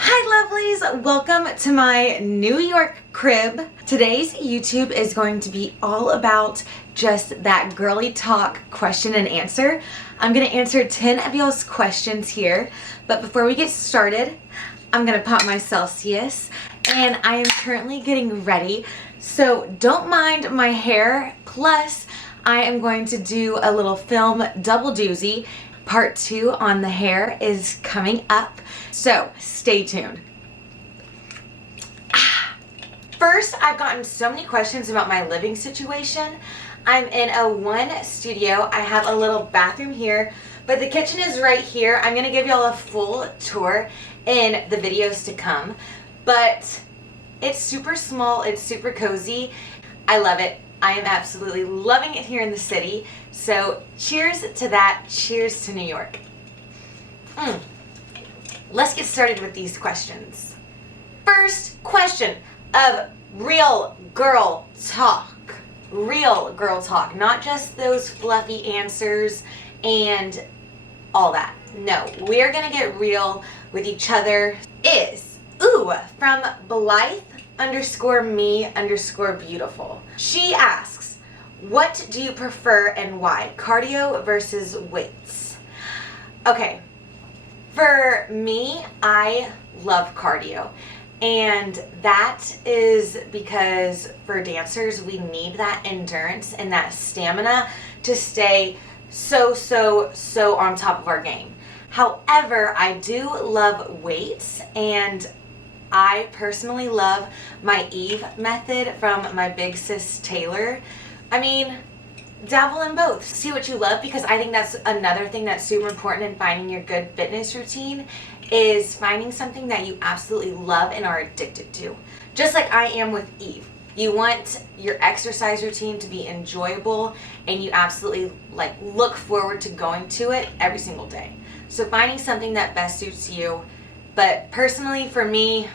Hi lovelies, welcome to my New York crib. Today's YouTube is going to be all about just that girly talk question and answer. I'm gonna answer 10 of y'all's questions here, but before we get started, I'm gonna pop my Celsius and I am currently getting ready. So don't mind my hair, plus I am going to do a little film double doozy. Part 2 on the hair is coming up, so stay tuned. First, I've gotten so many questions about my living situation. I'm in a one studio. I have a little bathroom here, but the kitchen is right here. I'm gonna give y'all a full tour in the videos to come, but it's super small, it's super cozy. I love it. I am absolutely loving it here in the city. So cheers to that. Cheers to New York. Let's get started with these questions. First question of real girl talk. Real girl talk, not just those fluffy answers and all that. No, we're gonna get real with each other. Is from Blythe_me_beautiful. She asks, what do you prefer and why? Cardio versus weights. Okay, for me, I love cardio. And that is because for dancers, we need that endurance and that stamina to stay so on top of our game. However, I do love weights, and I personally love my Eve method from my big sis Taylor. I mean, dabble in both. See what you love, because I think that's another thing that's super important in finding your good fitness routine, is finding something that you absolutely love and are addicted to. Just like I am with Eve. You want your exercise routine to be enjoyable and you absolutely look forward to going to it every single day. So finding something that best suits you. But personally for me,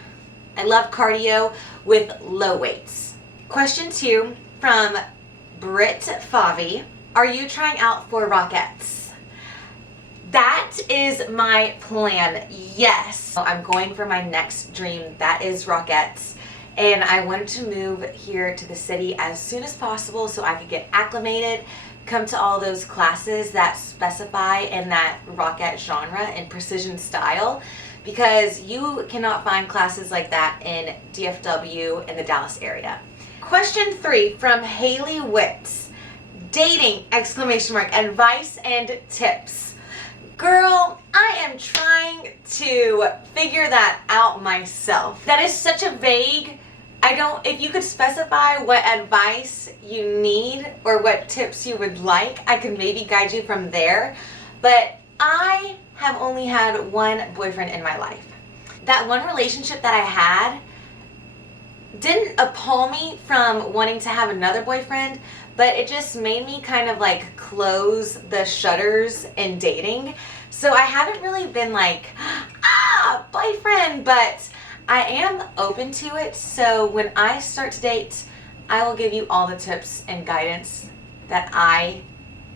I love cardio with low weights. Question 2 from Britt Favi. Are you trying out for Rockettes? That is my plan, yes. I'm going for my next dream, that is Rockettes. And I wanted to move here to the city as soon as possible so I could get acclimated, come to all those classes that specify in that Rockette genre and precision style, because you cannot find classes like that in DFW in the Dallas area. Question 3 from Haley Witz. Dating, ! Advice and tips. Girl, I am trying to figure that out myself. That is such a vague, if you could specify what advice you need or what tips you would like, I could maybe guide you from there. But I have only had one boyfriend in my life. That one relationship that I had didn't appall me from wanting to have another boyfriend, but it just made me kind of close the shutters in dating. So I haven't really been boyfriend, but I am open to it. So when I start to date, I will give you all the tips and guidance that I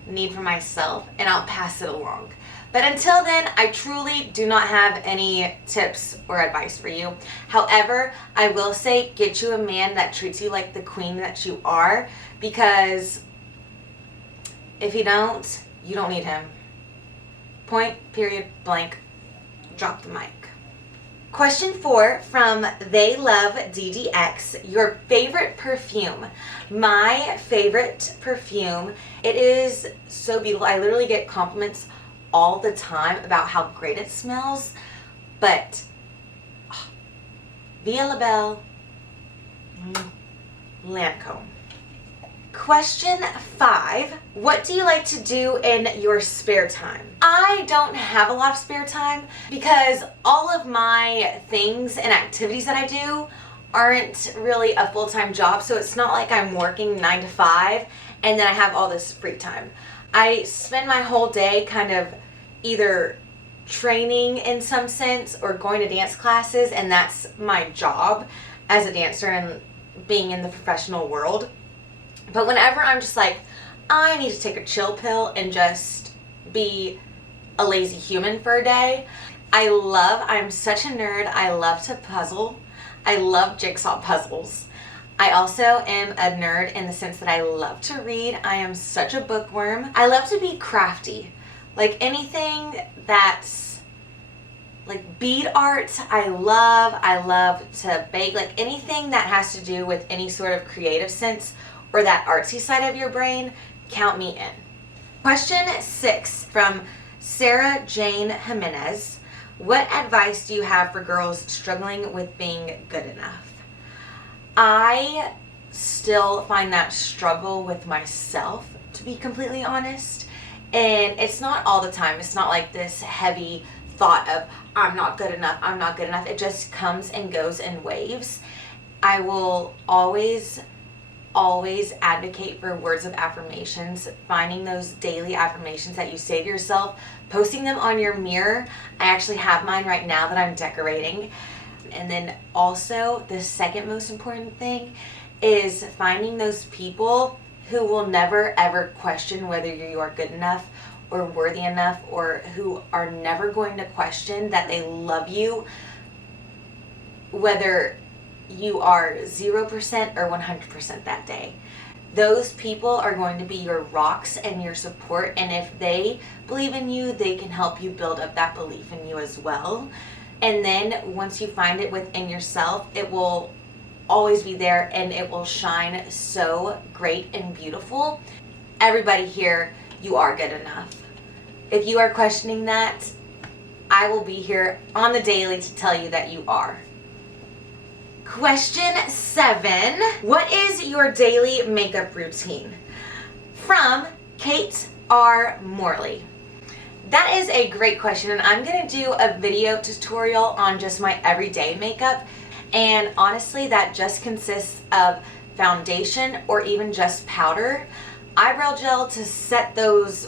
need for myself, and I'll pass it along. But until then, I truly do not have any tips or advice for you. However, I will say get you a man that treats you like the queen that you are, because if you don't need him. Point, period, blank, drop the mic. Question 4 from They Love DDX. Your favorite perfume? My favorite perfume, it is so beautiful. I literally get compliments all the time about how great it smells, but Via La Belle Lancome. Question 5, what do you like to do in your spare time? I don't have a lot of spare time because all of my things and activities that I do aren't really a full-time job, so it's not like I'm working 9 to 5 and then I have all this free time. I spend my whole day kind of either training in some sense or going to dance classes, and that's my job as a dancer and being in the professional world. But whenever I'm just I need to take a chill pill and just be a lazy human for a day, I'm such a nerd. I love to puzzle. I love jigsaw puzzles. I also am a nerd in the sense that I love to read. I am such a bookworm. I love to be crafty. Like anything that's like bead art, I love to bake. Like anything that has to do with any sort of creative sense or that artsy side of your brain, count me in. Question 6 from Sarah Jane Jimenez. What advice do you have for girls struggling with being good enough? I still find that struggle with myself, to be completely honest. And it's not all the time. It's not like this heavy thought of, I'm not good enough, I'm not good enough. It just comes and goes in waves. I will always advocate for words of affirmations, finding those daily affirmations that you say to yourself, posting them on your mirror. I actually have mine right now that I'm decorating. And then also the second most important thing is finding those people who will never ever question whether you are good enough or worthy enough, or who are never going to question that they love you, whether you are 0% or 100% that day. Those people are going to be your rocks and your support, and if they believe in you, they can help you build up that belief in you as well. And then once you find it within yourself, it will always be there and it will shine so great and beautiful. Everybody here, you are good enough. If you are questioning that, I will be here on the daily to tell you that you are. Question 7. What is your daily makeup routine? From Kate R. Morley. That is a great question, and I'm going to do a video tutorial on just my everyday makeup. And honestly, that just consists of foundation or even just powder, eyebrow gel to set those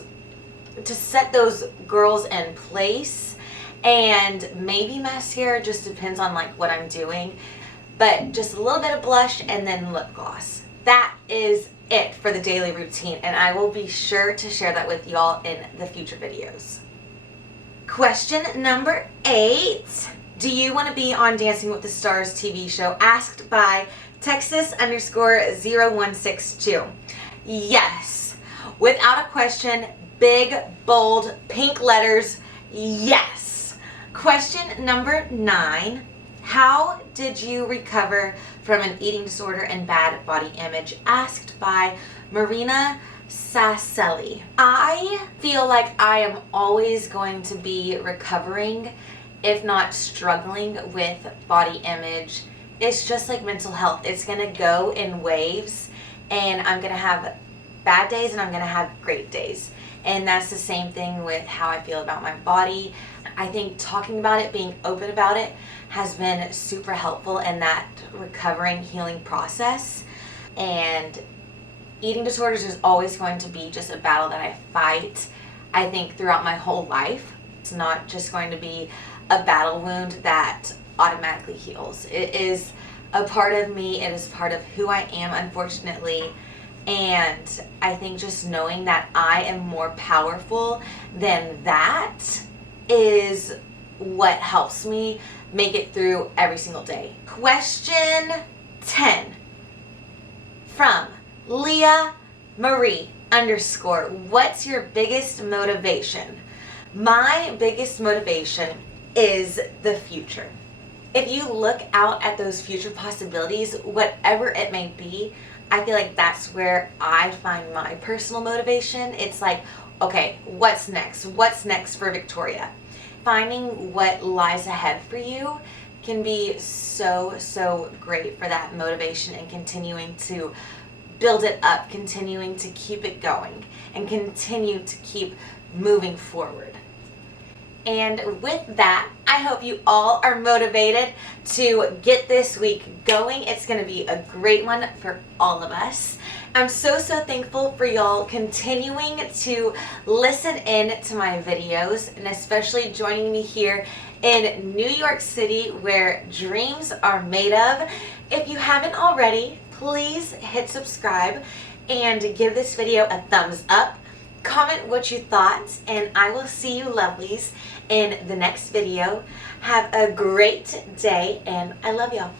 girls in place, and maybe mascara, just depends on like what I'm doing. But just a little bit of blush and then lip gloss. That is it for the daily routine, and I will be sure to share that with y'all in the future videos. Question number 8. Do you want to be on Dancing with the Stars TV show? Asked by Texas_0162. Yes. Without a question, big, bold, pink letters, yes. Question number 9. How did you recover from an eating disorder and bad body image? Asked by Marina Saselli. I feel like I am always going to be recovering, if not struggling with body image. It's just like mental health. It's going to go in waves, and I'm going to have bad days and I'm going to have great days. And that's the same thing with how I feel about my body. I think talking about it, being open about it, has been super helpful in that recovering, healing process. And eating disorders is always going to be just a battle that I fight, I think, throughout my whole life. It's not just going to be a battle wound that automatically heals. It is a part of me. It is part of who I am, unfortunately. And I think just knowing that I am more powerful than that is what helps me make it through every single day. Question 10 from Leah Marie _. What's your biggest motivation? My biggest motivation is the future. If you look out at those future possibilities, whatever it may be, I feel like that's where I find my personal motivation. It's like, okay, what's next? What's next for Victoria? Finding what lies ahead for you can be so great for that motivation, and continuing to build it up, continuing to keep it going, and continue to keep moving forward. And with that, I hope you all are motivated to get this week going. It's going to be a great one for all of us. I'm so thankful for y'all continuing to listen in to my videos, and especially joining me here in New York City, where dreams are made of. If you haven't already, please hit subscribe and give this video a thumbs up. comment what you thought, and I will see you lovelies in the next video. Have a great day, and I love y'all.